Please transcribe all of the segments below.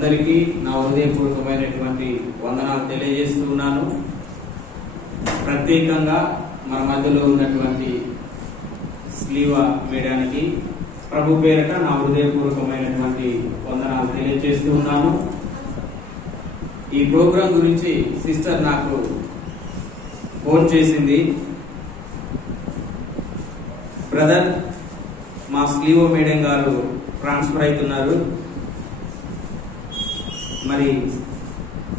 అందరికీ నా హృదయపూర్వకమైనటువంటి వందనాలు తెలియజేస్తున్నాను. ప్రత్యేకంగా మన మధ్యలో ఉన్నటువంటి స్లీవ మీడియానికి ప్రభు పేరట నా హృదయపూర్వకమైనటువంటి వందనాలు తెలియజేస్తున్నాను. ఈ ప్రోగ్రాం గురించి సిస్టర్ నాకు ఫోన్ చేసింది. బ్రదర్, మా స్లీవ మీడియం గారు ట్రాన్స్ఫర్ అవుతున్నారు, మరి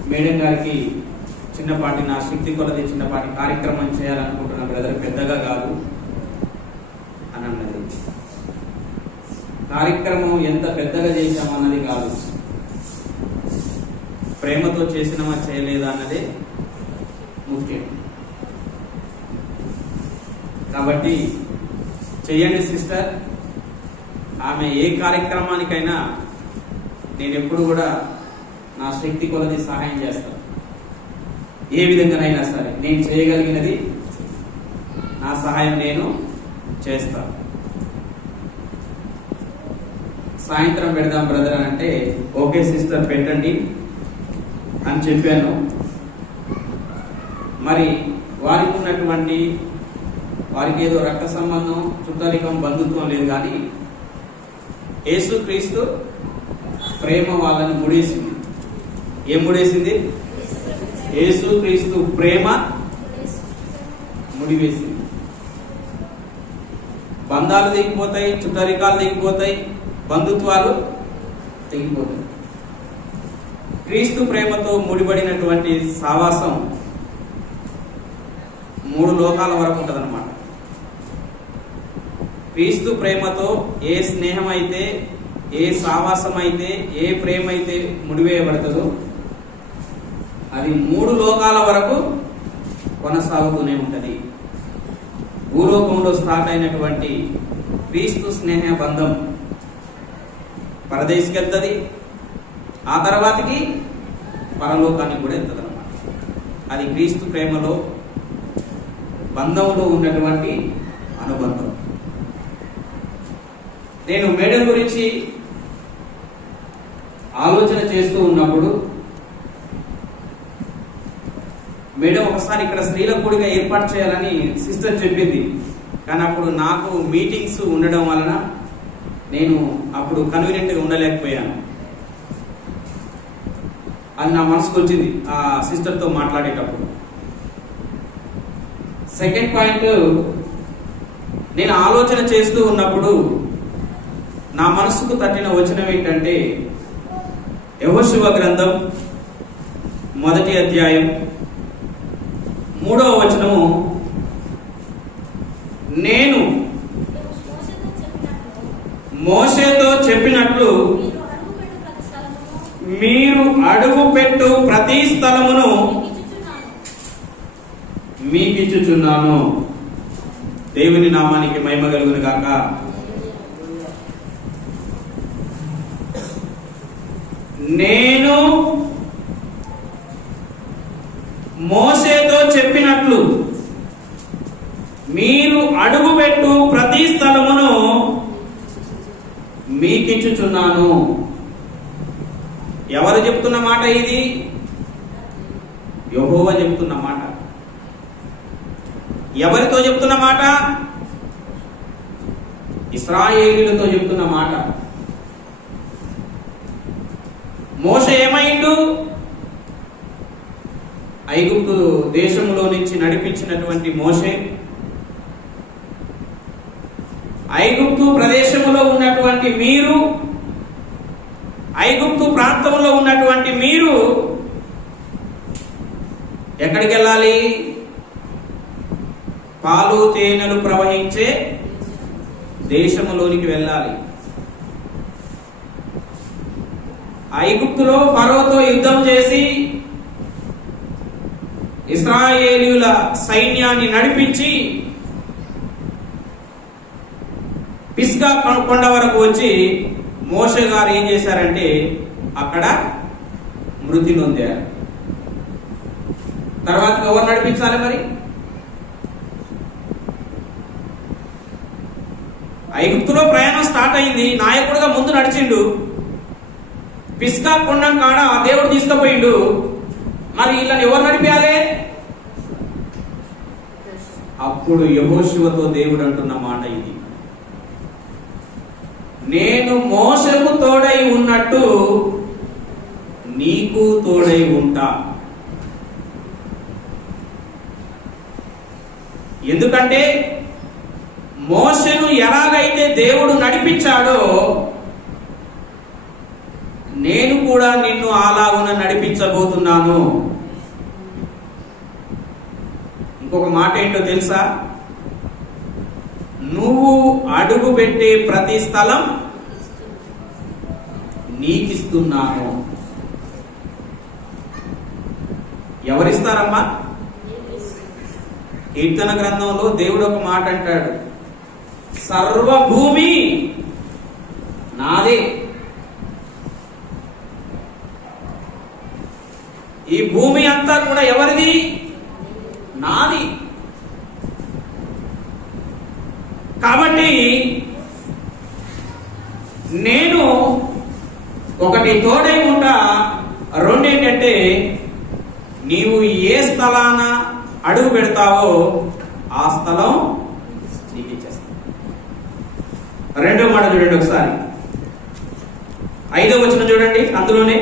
మేడం గారికి చిన్నపాటి నా శక్తి కొలది చిన్నపాటి కార్యక్రమం చేయాలనుకుంటున్నా బ్రదర్, పెద్దగా కాదు అని అన్నది. కార్యక్రమం ఎంత పెద్దగా చేశామన్నది కాదు, ప్రేమతో చేసినమా చేయలేదా అన్నదే ముఖ్యం. కాబట్టి చెయ్యండి సిస్టర్. ఆమె ఏ కార్యక్రమానికైనా నేను ఎప్పుడు కూడా నా శక్తి కొలది సహాయం చేస్తాను. ఏ విధంగానైనా సరే నేను చేయగలిగినది నా సహాయం నేను చేస్తాను. సాయంత్రం పెడదాం బ్రదర్ అని అంటే ఓకే సిస్టర్ పెట్టండి అని చెప్పాను. మరి వారికి ఉన్నటువంటి వారికి ఏదో రక్త సంబంధం, చుట్టరికం, బంధుత్వం లేదు, కానీ యేసుక్రీస్తు ప్రేమ వాళ్ళని ముడేసింది. ఏం ముడేసింది? యేసుక్రీస్తు ప్రేమ ముడివేసింది. బంధాలు తెగిపోతాయి, చుట్టరికాలు తెగిపోతాయి, బంధుత్వాలు తెగిపోతాయి. క్రీస్తు ప్రేమతో ముడిపడినటువంటి సావాసం 3 లోకాల వరకు ఉంటదన్నమాట. క్రీస్తు ప్రేమతో ఏ స్నేహం అయితే, ఏ సావాసం అయితే, ఏ ప్రేమ అయితే ముడివేయబడుతుందో అది 3 లోకాల వరకు కొనసాగుతూనే ఉంటది. భూలోకంలో స్టార్ట్ అయినటువంటి క్రీస్తు స్నేహ బంధం పరదేశికి వెళ్తుంది, ఆ తర్వాతకి పరలోకానికి కూడా వెళ్తుంది అన్నమాట. అది క్రీస్తు ప్రేమలో బంధంలో ఉన్నటువంటి అనుబంధం. నేను మేడం గురించి ఆలోచన చేస్తూ ఉన్నప్పుడు మేడం ఒకసారి ఇక్కడ స్త్రీల కూడిక ఏర్పాటు చేయాలని సిస్టర్ చెప్పింది. కానీ అప్పుడు నాకు మీటింగ్స్ ఉండడం వలన నేను అప్పుడు కన్వీనియంట్గా ఉండలేకపోయాను. అది నా మనసుకు వచ్చింది ఆ సిస్టర్తో మాట్లాడేటప్పుడు. సెకండ్ పాయింట్, నేను ఆలోచన చేస్తూ ఉన్నప్పుడు నా మనసుకు తట్టిన వచనం ఏంటంటే యెహోషువ గ్రంథం 1వ అధ్యాయం 3వ వచనము, నేను మోషేతో చెప్పినట్లు మీరు అడుగుపెట్టు ప్రతి స్థలమును మీకిచ్చుచున్నాను. దేవుని నామానికి మహిమ కలుగును గాక. నేను మోషేతో చెప్పినట్లు మీరు అడుగుపెట్టు ప్రతి స్థలమును మీకిచ్చుచున్నాను. ఎవరు చెప్తున్న మాట ఇది? యెహోవా చెప్తున్న మాట. ఎవరితో చెప్తున్న మాట? ఇశ్రాయేలీయులతో చెప్తున్న మాట. మోషే ఏమైండు? ఐగుప్తు దేశంలో నుంచి నడిపించినటువంటి మోషే ఐగుప్తు ప్రదేశంలో ఉన్నటువంటి మీరు, ఐగుప్తు ప్రాంతంలో ఉన్నటువంటి మీరు ఎక్కడికి వెళ్ళాలి? పాలు తేనెలు ప్రవహించే దేశంలోనికి వెళ్ళాలి. ఐగుప్తులో ఫరోతో యుద్ధం చేసి ఇశ్రాయేలీయుల సైన్యాన్ని నడిపించి పిస్గా కొండ వరకు వచ్చి మోషే గారు ఏం చేశారంటే అక్కడ మృతి నొందారు. తర్వాత ఎవరు నడిపించాలి మరి? ఐగుప్తులో ప్రయాణం స్టార్ట్ అయింది, నాయకుడుగా ముందు నడిచిండు. పిస్కా కొండం కాడ దేవుడు తీసుకుపోయిండు. మరి వీళ్ళని ఎవరు నడిపేయాలి? అప్పుడు యెహోషువతో దేవుడు అంటున్న మాట ఇది, నేను మోషేకు తోడై ఉన్నట్టు నీకు తోడై ఉంటా. ఎందుకంటే మోషేను ఎలాగైతే దేవుడు నడిపించాడో నేను కూడా నిన్ను అలాగున నడిపించబోతున్నాను. ఇంకొక మాట ఏంటో తెలుసా? నువ్వు అడుగు పెట్టే ప్రతి స్థలం నీకిస్తున్నాను. ఎవరిస్తారమ్మా? కీర్తన గ్రంథంలో దేవుడు ఒక మాట అంటాడు, సర్వభూమి నాదే. ఈ భూమి అంతా కూడా ఎవరిది? నాది. కాబట్టి నేను ఒకటి తోడై ఉంటా. రెండేంటంటే నీవు ఏ స్థలాన అడుగు పెడతావో ఆ స్థలం నీకు ఇచ్చేస్తా. రెండో మాట చూడండి ఒకసారి, 5వ వచనం చూడండి. అందులోనే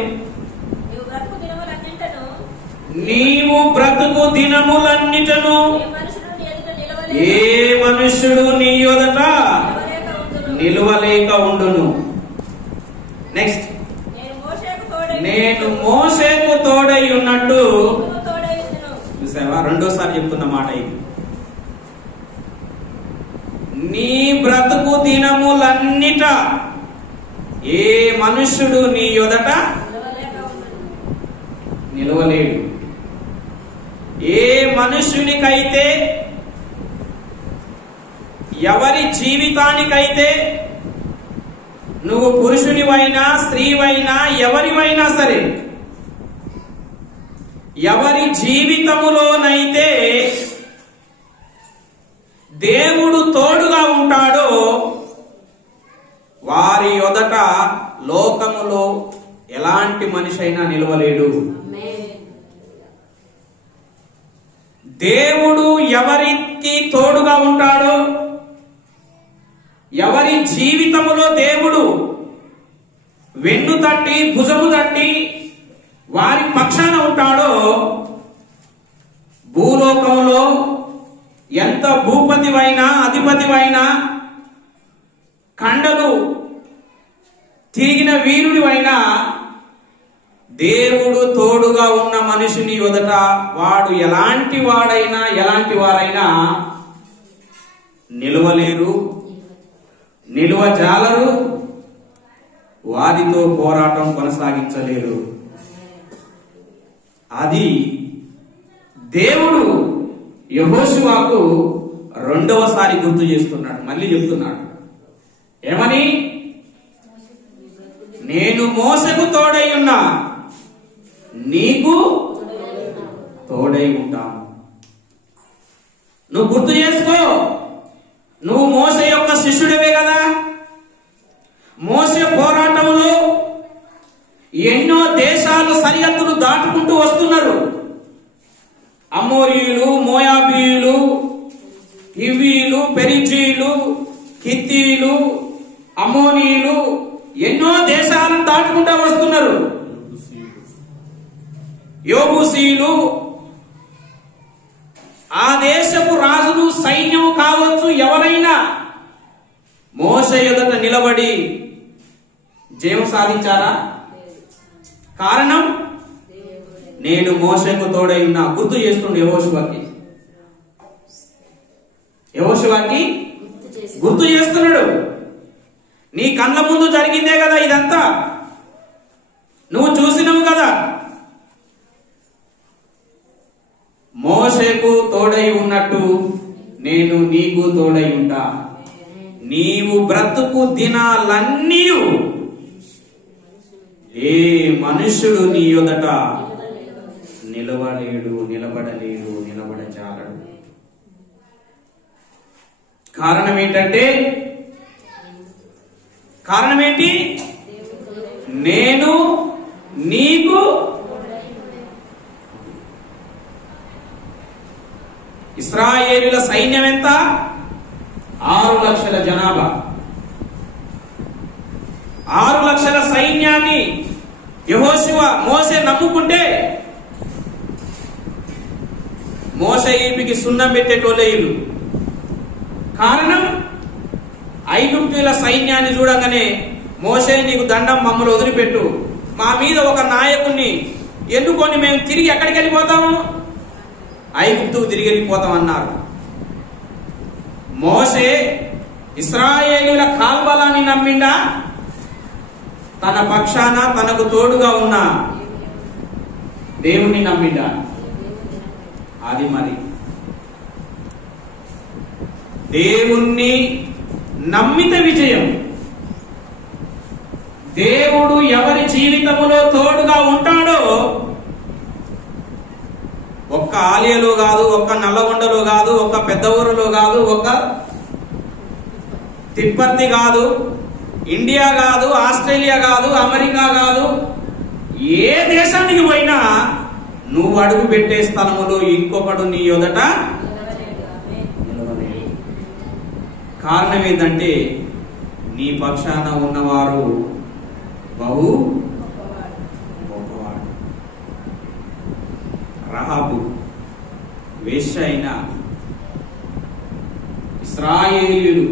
నీవు బ్రతుకు దినములన్నిటను ఏ మనుష్యుడు నీ యొదట నిలువలేక ఉండును. నెక్స్ట్, నేను మోషేకు తోడై ఉన్నట్టు. చూసావా? రెండోసారి చెప్తున్న మాట ఇది. నీ బ్రతుకు దినములన్నిట ఏ మనుష్యుడు నీ యొదట నిలవలేడు. ఏ మనుష్యునికైతే, ఎవరి జీవితానికైతే, నువ్వు పురుషునివైనా స్త్రీవైనా ఎవరివైనా సరే, ఎవరి జీవితములోనైతే దేవుడు తోడుగా ఉంటాడో వారి యొదట లోకములో ఎలాంటి మనిషి అయినా నిలవలేడు. దేవుడు ఎవరికి తోడుగా ఉంటాడో, ఎవరి జీవితములో దేవుడు వెన్ను తట్టి భుజము తట్టి వారి పక్షాన ఉంటాడో, భూలోకంలో ఎంత భూపతివైనా అధిపతివైనా కండలు తిరిగిన వీరుడివైనా దేవుడు తోడుగా ఉన్న మనిషిని ఎదుట వాడు ఎలాంటి వాడైనా ఎలాంటి వారైనా నిలవలేరు, నిలువజాలరు, వారితో పోరాటం కొనసాగించలేరు. అది దేవుడు యెహోషువకు రెండవసారి గుర్తు చేస్తున్నాడు. మళ్ళీ చెప్తున్నాడు ఏమని? నేను మోషేకు తోడై ఉన్నా, నీకు తోడై ఉంటాను. నువ్వు గుర్తు చేసుకో, నువ్వు మోషే యొక్క శిష్యుడివే కదా. మోషే పోరాటంలో ఎన్నో దేశాలు సరిహద్దులు దాటుకుంటూ వస్తున్నారు. అమోరీయులు, మోయాబీయులు, హివ్వీయులు, పెరిజీయులు, కిత్తీయులు, అమోనీయులు ఎన్నో దేశాలను దాటుకుంటూ వస్తున్నారు. యోబూసీయులు, ఆ దేశపు రాజులు, సైన్యం కావచ్చు, ఎవరైనా మోషే ఎదుట నిలబడి జయం సాధించారా? కారణం నేను మోషేకు తోడై ఉన్నా. గుర్తు చేస్తుండే యెహోషువకి గుర్తు చేస్తున్నాడు. నీ కళ్ళ ముందు జరిగిందే కదా ఇదంతా, నువ్వు చూసినావు కదా. మోషేకు తోడై ఉన్నట్టు నేను నీకు తోడై ఉంటా. నీవు బ్రతుకు దినాలన్నీ ఏ మనుష్యుడు నీ యొదట నిలవలేడు, నిలబడలేడు, నిలబడజాలడు. కారణం ఏంటంటే, కారణం ఏంటి? నేను నీకు. ఇశ్రాయేలుల సైన్యం ఎంత? 6 లక్షల జనాభా. 6 లక్షల సైన్యాన్ని యెహోషువ మోసే నమ్ముకుంటే మోసే ఈపికి సున్నం పెట్టేటోళ్ళే వీళ్ళు. కారణం ఐగుప్తుల సైన్యాన్ని చూడగానే మోసే నీకు దండం, మమ్మల్ని వదిలిపెట్టు, మా మీద ఒక నాయకుణ్ణి ఎన్నుకొని మేము తిరిగి ఎక్కడికి వెళ్ళిపోతాము? ఐగుప్తుకు తిరిగి వెళ్ళిపోతాం అన్నారు. మోసే ఇశ్రాయేలుల కాల్బలాన్ని నమ్మిండా? తన పక్షాన తనకు తోడుగా ఉన్న దేవుణ్ణి నమ్మిండా? అది మరి దేవుణ్ణి నమ్మితే విజయం. దేవుడు ఎవరి జీవితంలో తోడుగా ఉంటాడో, ఒక్క ఆలయలో కాదు, ఒక్క నల్లగొండలో కాదు, ఒక్క పెద్ద ఊరులో కాదు, ఒక్క తిప్పర్తి కాదు, ఇండియా కాదు, ఆస్ట్రేలియా కాదు, అమెరికా కాదు, ఏ దేశానికి పోయినా నువ్వు అడుగు పెట్టే స్థలములో ఇంకొకడు నీ ఎదుట నిలవలేడు. కారణం ఏంటంటే నీ పక్షాన ఉన్నవారు బహు గొప్పవాడు. రహాబు వేశ్య అయిన ఇశ్రాయేలీయులు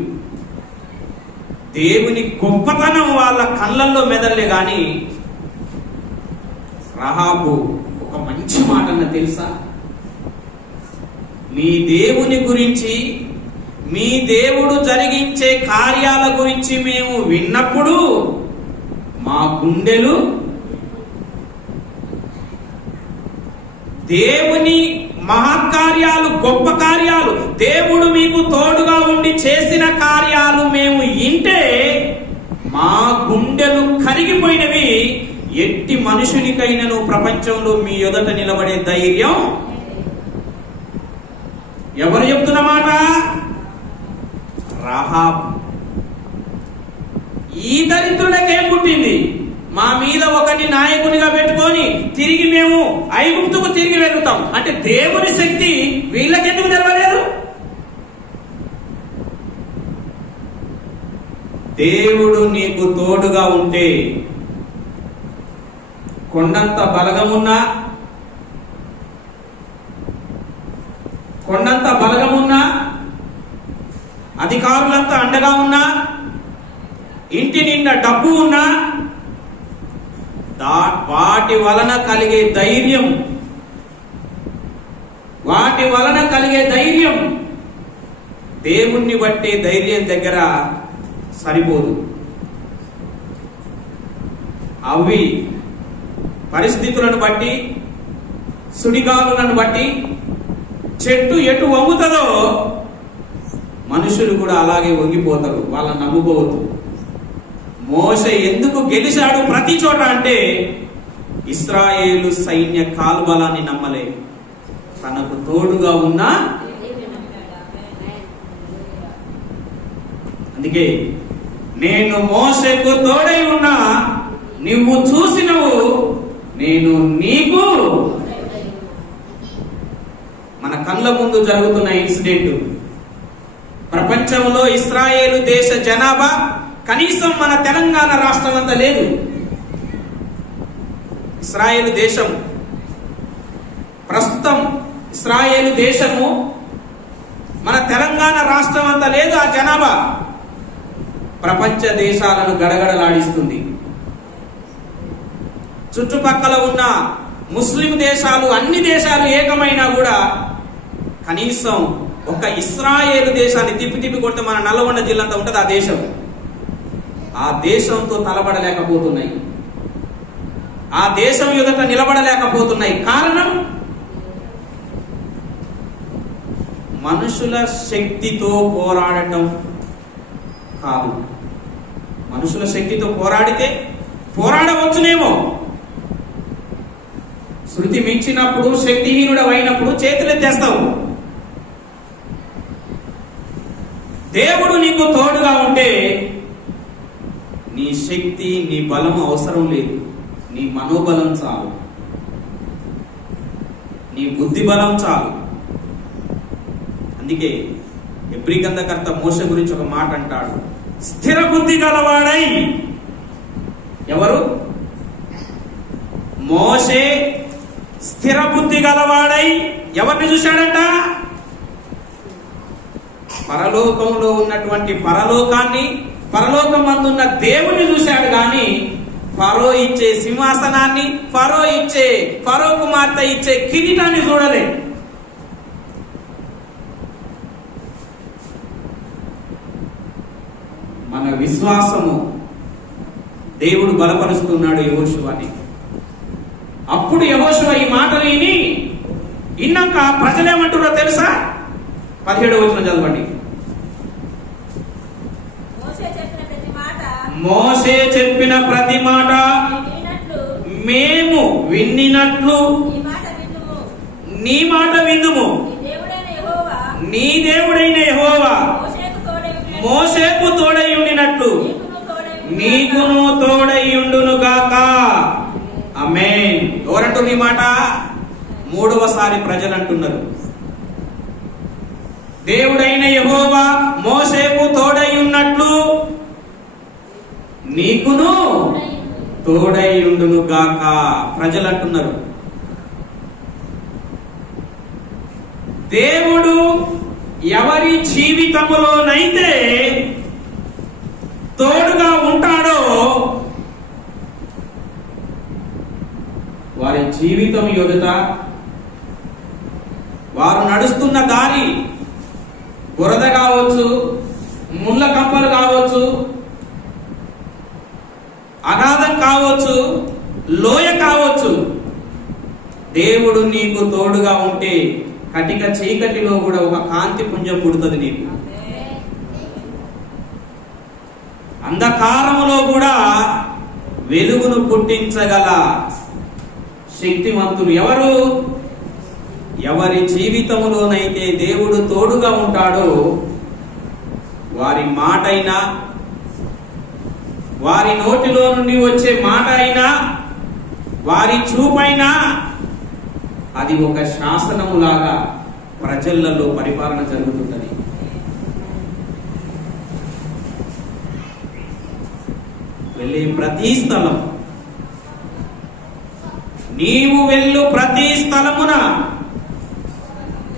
దేవుని గొప్పతనం వాళ్ళ కళ్ళల్లో మెదలే గాని రహాబు ఒక మంచి మాట అన్న తెలుసా? మీ దేవుని గురించి, మీ దేవుడు జరిగించే కార్యాల గురించి మేము విన్నప్పుడు మా గుండెలు, దేవుని మహత్కార్యాలు, గొప్ప కార్యాలు, దేవుడు మీకు తోడుగా ఉండి చేసిన కార్యాలు మేము వింటే మా గుండెలు కరిగిపోయినవి. ఎట్టి మనుషునికైనను ప్రపంచంలో మీ ఎదుట నిలబడే ధైర్యం. ఎవరు చెప్తున్నమాట? రహాబ్. ఈ దరిద్రులకేం పుట్టింది? మా మీద ఒకరిని నాయకునిగా పెట్టుకొని తిరిగి మేము ఐగుప్తుకు తిరిగి వెళ్తాం అంటే దేవుని శక్తి వీళ్ళకెందుకు తెలవలేదు? దేవుడు నీకు తోడుగా ఉంటే కొండంత బలగమున్నా, అధికారులంతా అండగా ఉన్నా, ఇంటి నిండా డబ్బు ఉన్నా, వాటి వలన కలిగే ధైర్యం దేవుణ్ణి బట్టే ధైర్యం దగ్గర సరిపోదు. అవి పరిస్థితులను బట్టి, సుడిగాలులను బట్టి, చెట్టు ఎటు వంగుతుందో మనుషులు కూడా అలాగే వంగిపోతారు. వాళ్ళని నమ్ముకోవద్దు. మోషే ఎందుకు గెలిచాడు ప్రతి చోట అంటే ఇశ్రాయేలు సైన్య కాల్బలాన్ని నమ్మలే, తనకు తోడుగా ఉన్న. అందుకే నేను మోషేకు తోడై ఉన్నా, నువ్వు చూసినవు నేను నీకు. మన కళ్ళ ముందు జరుగుతున్న ఇన్సిడెంట్, ప్రపంచంలో ఇశ్రాయేలు దేశ జనాభా కనీసం మన తెలంగాణ రాష్ట్రం అంతా లేదు. ఇశ్రాయేలు దేశం ప్రస్తుతం, ఇశ్రాయేలు దేశము మన తెలంగాణ రాష్ట్రం అంతా లేదు. ఆ జనాభా ప్రపంచ దేశాలను గడగడలాడిస్తుంది. చుట్టుపక్కల ఉన్న ముస్లిం దేశాలు, అన్ని దేశాలు ఏకమైనా కూడా కనీసం ఒక ఇశ్రాయేలు దేశాన్ని తిప్పి కొట్టి మన నల్లగొండ జిల్లా అంతా ఉంటుంది. ఆ దేశంతో తలబడలేకపోతున్నాయి, ఆ దేశం ఎదుట నిలబడలేకపోతున్నాయి. కారణం మనుషుల శక్తితో పోరాడటం కాదు. మనుషుల శక్తితో పోరాడవచ్చునేమో, శృతి మించినప్పుడు, శక్తిహీనుడవైనప్పుడు చేతులెత్తేస్తావు. దేవుడు నీకు తోడుగా ఉంటే నీ శక్తి, నీ బలం అవసరం లేదు. నీ మనోబలం చాలు, నీ బుద్ధి బలం చాలు. అందుకే హెబ్రీ గ్రంథకర్త మోషే గురించి ఒక మాట అంటాడు, స్థిర బుద్ధి గలవాడై. ఎవరు? మోషే స్థిర బుద్ధి గలవాడై ఎవరిని చూశాడంట? పరలోకంలో ఉన్నటువంటి పరలోకాన్ని, పరలోకమందున్న దేవుని చూశాడు. కానీ ఫరో ఇచ్చే సింహాసనాన్ని, ఫరో కుమార్తె ఇచ్చే కిరీటాన్ని చూడలే. మన విశ్వాసము దేవుడు బలపరుస్తున్నాడు యెహోషువని. అప్పుడు యెహోషువ ఈ మాటలు విన్నాక ప్రజలు ఏమంటారో తెలుసా? 17వ వచనం చదవండి. మోషే చెప్పిన ప్రతి మాట మేము విన్నినట్లు నీ మాట విందుము. నీ దేవుడైన యెహోవా మోషేకు తోడై ఉండినట్లు నీకును తోడై ఉండును గాక. ఆమేన్. ఎవరంటారు ఈ మాట? మూడవసారి ప్రజలు అంటున్నారు. దేవుడైన యెహోవా మోషేకు తోడై ఉన్నట్లు నీకును తోడై ఉండును గాక. ప్రజలు అంటున్నారు. దేవుడు ఎవరి జీవితంలోనైతే తోడుగా ఉంటాడో వారి జీవితం ఎదుట, వారు నడుస్తున్న దారి బురద కావచ్చు, ముళ్ళ కంపలు కావచ్చు, అగాధం కావచ్చు, లోయ కావచ్చు, దేవుడు నీకు తోడుగా ఉంటే కటిక చీకటిలో కూడా ఒక కాంతి పుంజం పుడుతుంది నీకు. అంధకారములో కూడా వెలుగును పుట్టించగల శక్తివంతులు ఎవరు? ఎవరి జీవితంలోనైతే దేవుడు తోడుగా ఉంటాడో వారి మాట అయినా, వారి నోటిలో నుండి వచ్చే మాట అయినా, వారి చూపైనా అది ఒక శాసనములాగా ప్రజలలో పరిపాలన జరుగుతుంటది. వెళ్ళే ప్రతి స్థలం, నీవు వెళ్ళు ప్రతి స్థలమున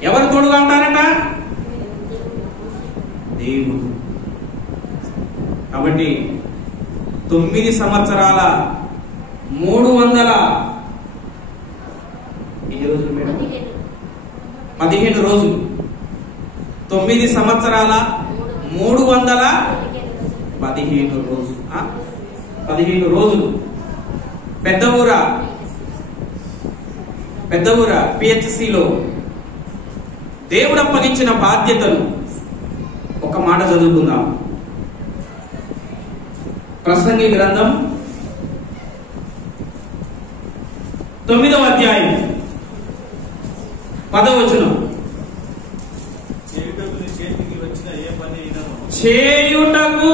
ఎవరు తోడుగా ఉంటారంట? దేవుడు. కాబట్టి 9 సంవత్సరాల 300 ఎన్ని రోజులు మేడం? 15 రోజులు. 9 సంవత్సరాల 315 రోజులు. 15 రోజులు పెద్ద ఊర పిహెచ్సిలో దేవుడు అప్పగించిన బాధ్యతలు ఒక మాట చదువుకుందాం. ప్రసంగి గ్రంథం 9వ అధ్యాయం 10వ వచనం. చేయుటకు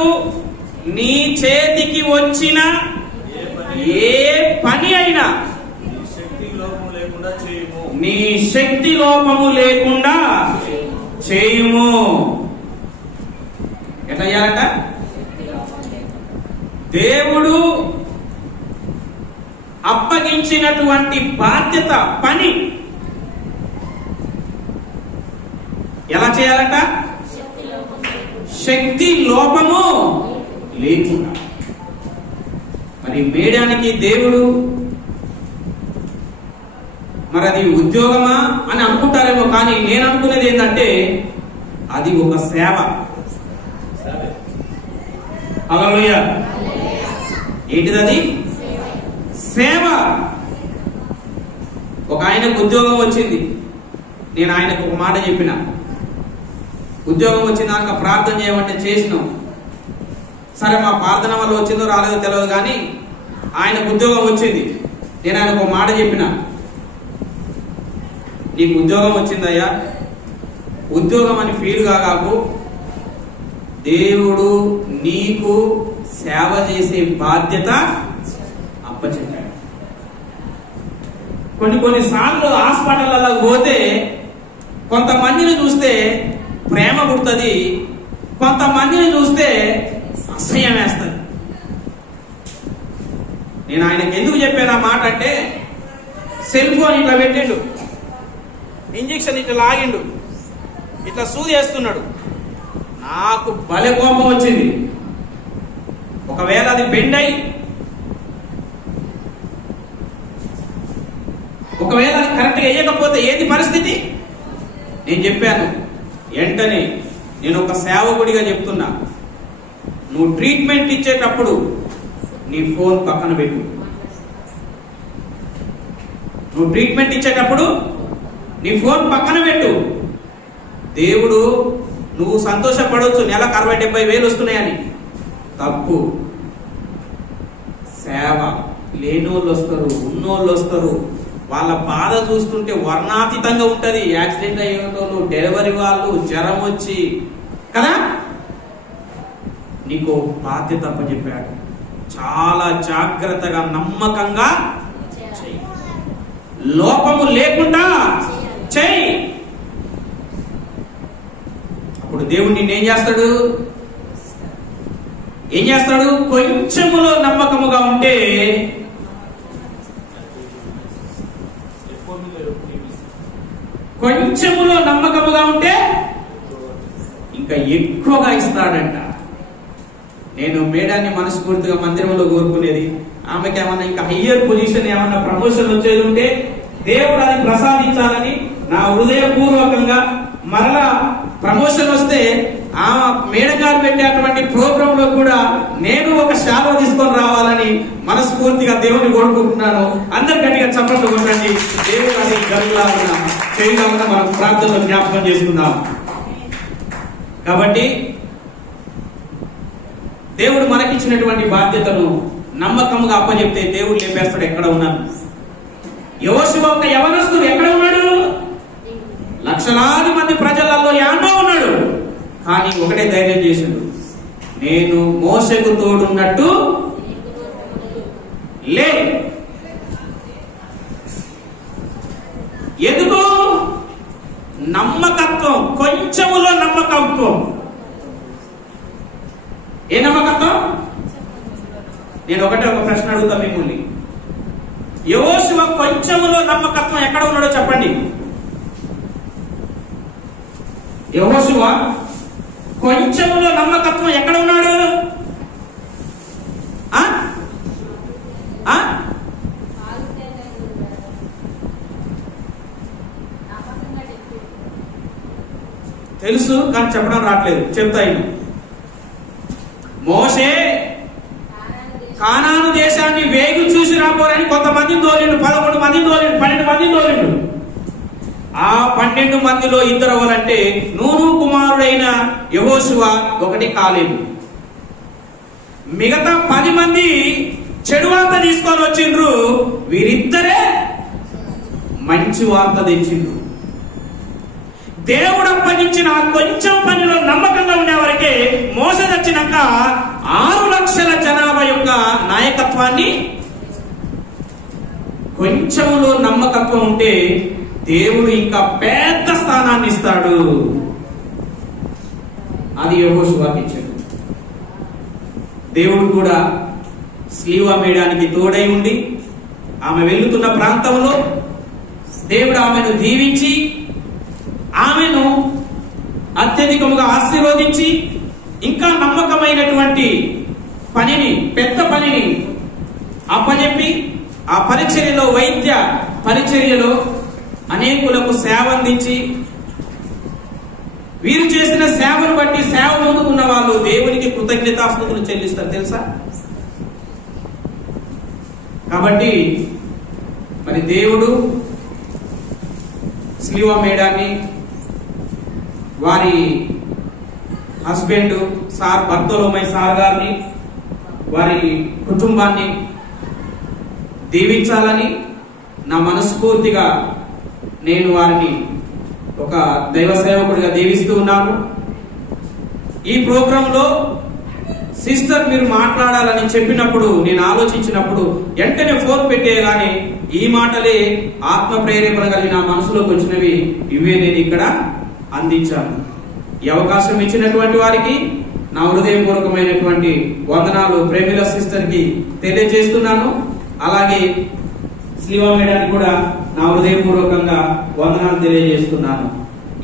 నీ చేతికి వచ్చిన ఏ పని అయినా నీ శక్తి లోపము లేకుండా చేయుము. ఎట్లా చేయాలంట? దేవుడు అప్పగించినటువంటి బాధ్యత, పని ఎలా చేయాలంట? శక్తి లోపము లేకుండా. మరి మేడానికి దేవుడు మరి అది ఉద్యోగమా అని అనుకుంటారేమో, కానీ నేను అనుకునేది ఏంటంటే అది ఒక సేవ. హల్లెలూయా. ఏంటిది అది? సేవ. ఒక ఆయనకు ఉద్యోగం వచ్చింది. నేను ఆయనకు ఒక మాట చెప్పిన, ఉద్యోగం వచ్చిన దానికి ప్రార్థన చేయమంటే చేసినాం. సరే, మా ప్రార్థన వల్ల వచ్చిందో రాలేదో తెలియదు, కానీ ఆయనకు ఉద్యోగం వచ్చింది. నేను ఆయనకు ఒక మాట చెప్పిన, నీకు ఉద్యోగం వచ్చిందయ్యా, ఉద్యోగం అని ఫీల్ కాకు, దేవుడు నీకు సేవ చేసే బాధ్యత అప్పచెప్పాడు. కొన్నిసార్లు హాస్పిటల్లో పోతే కొంతమందిని చూస్తే ప్రేమ పుడుతుంది, కొంతమందిని చూస్తే అసహ్యం వేస్తుంది. నేను ఆయనకి ఎందుకు చెప్పాను ఆ మాట అంటే, సెల్ ఫోన్ ఇట్లా పెట్టిండు, ఇంజక్షన్ ఇట్లా లాగిండు, ఇట్లా సూది వేస్తున్నాడు. నాకు భలే కోపం వచ్చింది. ఒకవేళ అది బెండ్ అయి, ఒకవేళ అది కరెక్ట్గా వేయకపోతే ఏంది పరిస్థితి? నేను చెప్పాను వెంటనే, నేను ఒక సేవకుడిగా చెప్తున్నా, నువ్వు ట్రీట్మెంట్ ఇచ్చేటప్పుడు నీ ఫోన్ పక్కన పెట్టు. నువ్వు ట్రీట్మెంట్ ఇచ్చేటప్పుడు నీ ఫోన్ పక్కన పెట్టు. దేవుడు, నువ్వు సంతోషపడవచ్చు నెలకు 60-70 వస్తున్నాయని. తప్పు. సేవ, లేనోళ్ళు వస్తారు, ఉన్నోళ్ళు వస్తారు, వాళ్ళ బాధ చూస్తుంటే వర్ణాతీతంగా ఉంటది. యాక్సిడెంట్ అయ్యేటోళ్ళు, డెలివరీ వాళ్ళు, జ్వరం వచ్చి కదా. నీకు బాధ్యత చెప్పాడు, చాలా జాగ్రత్తగా నమ్మకంగా చెయ్యి, లోపము లేకుండా చెయ్యి. అప్పుడు దేవుడు నిన్నేం చేస్తాడు? ఏం చేస్తాడు? కొంచెములో నమ్మకముగా ఉంటే ఇంకా ఎక్కువగా ఇస్తాడంట. నేను మేడాన్ని మనస్ఫూర్తిగా మందిరంలో కోరుకునేది, ఆమెకి ఏమన్నా ఇంకా హయ్యర్ పొజిషన్, ఏమన్నా ప్రమోషన్ వచ్చేది ఉంటే దేవుడు అది ప్రసాదించాలని నా హృదయపూర్వకంగా. మరలా ప్రమోషన్ వస్తే ఆ మేడం గారు పెట్టేటువంటి ప్రోగ్రామ్ లో కూడా నేను ఒక శాలువా తీసుకొని రావాలని మనస్ఫూర్తిగా దేవుని కోరుకుంటున్నాను. అందరు గట్టిగా చప్పట్లు కొట్టండి. దేవుడు అది గరులాగా చేయగలమని మనం ప్రార్థనలో జ్ఞాపకం చేసుకుందాం. కాబట్టి దేవుడు మనకిచ్చినటువంటి బాధ్యతను నమ్మకంగా అప్పచెప్తే దేవుడు లేపేస్తాడు. ఎక్కడ ఉన్నాను? యోషువ ఒక యవనస్తుడు ఎక్కడ ఉన్నాడు? లక్షలాది మంది ప్రజలలో యాడో ఉన్నాడు. కానీ ఒకటే ధైర్యం చేసిండు, నేను మోషేకు తోడున్నట్టు లే. ఎందుకు? నమ్మకత్వం, కొంచెములో నమ్మకత్వం. ఏ నమ్మకత్వం? నేను ఒక ప్రశ్న అడుగుతా మిమ్మల్ని. యోషువ కొంచెములో నమ్మకత్వం ఎక్కడ ఉన్నాడో చెప్పండి. యెహోషువ కొంచెములో నమ్మకత్వం ఎక్కడ ఉన్నాడు? తెలుసు కానీ చెప్పడం రావట్లేదు, చెప్తాయి. మోషే కానాను దేశాన్ని వేగు చూసి రాబోరని కొంతమందిని తోలిండు, 11 మందిని తోలిండు, 12 మందిని తోలిండు. ఆ 12 మందిలో 2 ఎవరంటే నూను కుమారుడైన యెహోషువ, ఒకటి కాలేబు. మిగతా 10 మంది చెడు వార్త తీసుకొని వచ్చిండ్రు. వీరిద్దరే మంచి వార్త తెచ్చిండ్రు. దేవుడు అప్పగించిన కొంచెం పనిలో నమ్మకంగా ఉండేవారికే మోసే వచ్చినాక 6 లక్షల జనాభా యొక్క నాయకత్వాన్ని, కొంచెంలో నమ్మకత్వం ఉంటే దేవుడు ఇంకా పెద్ద స్థానాన్ని ఇస్తాడు. అది యెహోషువకి ఇచ్చాడు. దేవుడు కూడా స్లీవ మేడానికి తోడై ఉండి ఆమె వెళ్తున్న ప్రాంతంలో దేవుడు ఆమెను దీవించి ఆమెను అత్యధికముగా ఆశీర్వదించి ఇంకా నమ్మకమైనటువంటి పనిని, పెద్ద పనిని అప్పచెప్పి ఆ పరిచర్యలో, వైద్య పరిచర్యలో అనేకులకు సేవ అందించి, వీరు చేసిన సేవను బట్టి సేవ పొందుకున్న వాళ్ళు దేవునికి కృతజ్ఞతాస్తుతులు చెల్లిస్తారు, తెలుసా? కాబట్టి మరి దేవుడు స్లీవ మేడాన్ని, వారి హస్బెండ్ సార్ బర్తలోమై సార్ గారిని, వారి కుటుంబాన్ని దీవించాలని నా మనస్ఫూర్తిగా నేను వారిని ఒక దైవ సేవకుడిగా దీవిస్తూ ఉన్నాను. ఈ ప్రోగ్రాంలో సిస్టర్ మీరు మాట్లాడాలని చెప్పినప్పుడు నేను ఆలోచించినప్పుడు వెంటనే ఫోన్ పెట్టేయగానే ఈ మాటలే ఆత్మ ప్రేరేపణ కలిగిన మనసులోకి వచ్చినవి. ఇవే నేను ఇక్కడ అందించాను. ఈ అవకాశం ఇచ్చినటువంటి వారికి నా హృదయపూర్వకమైనటువంటి వందనాలు ప్రేమిల సిస్టర్ కి తెలియజేస్తున్నాను. అలాగే శ్రీవా మేడానికి కూడా నా హృదయపూర్వకంగా వందనాలు తెలియజేస్తున్నాను.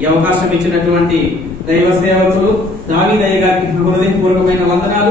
ఈ అవకాశం ఇచ్చినటువంటి దైవ సేవకులు దావీదయ్య గారికి హృదయపూర్వకమైన వందనాలు.